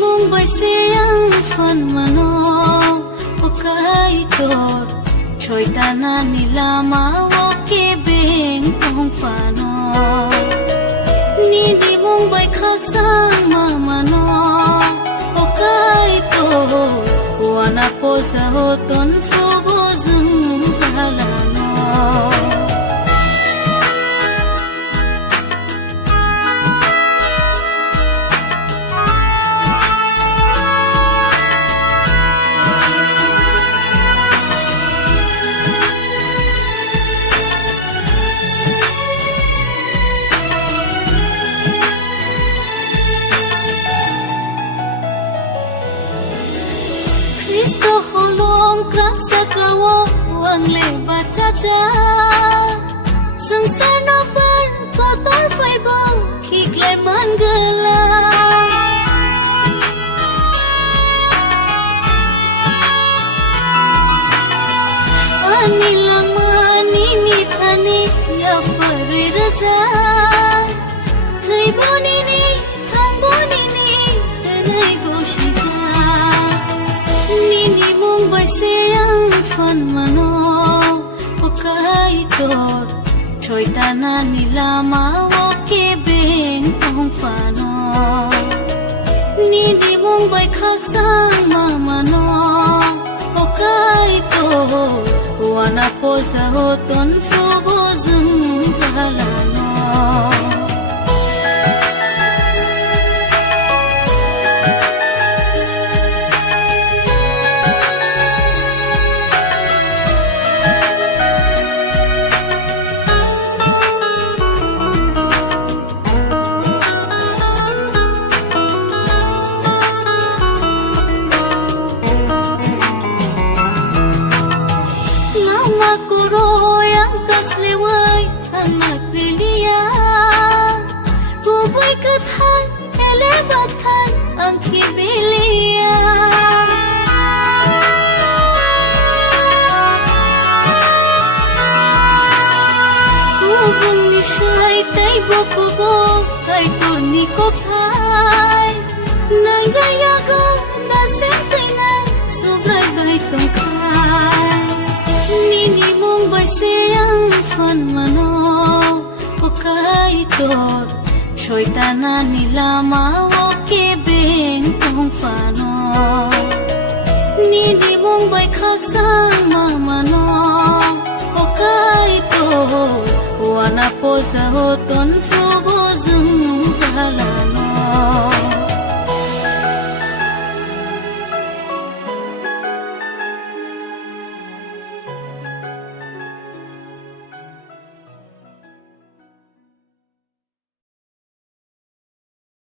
mwngbaise ang phan mano o kaitorno choy tanan nila mawaki beng tong phano Nini mwngbai khak sang mamano o kaitorno wana poza ho ton frobo zung zalano Kristo holong krak sakawo ang lebat caca Sung sano bar kotor fai bau kiklai manggela Anilang manini thani ya fari raza Teibo nini thung nini tenai goshika Nini mwngbaise ang phan mano o kaitorno choy tanan nila mawaki beng tong phano Nini mwngbai khak sang mamano o kaitorno wana poza ho ton frobo zung zalano Makuro yang kasleway anak lilia Kuboy kathan elebatan ang kibilia Kubong ni siya'y teibo kubo kaitorno ko kay Nanggayago na sentingan sobray baitong kay Nini mwngbaise ang phan mano o kaitorno choy tanan nila mawaki beng tong phano Nini mwngbai khak sang mamano o kaitorno wana poza ho ton frobo zung zalano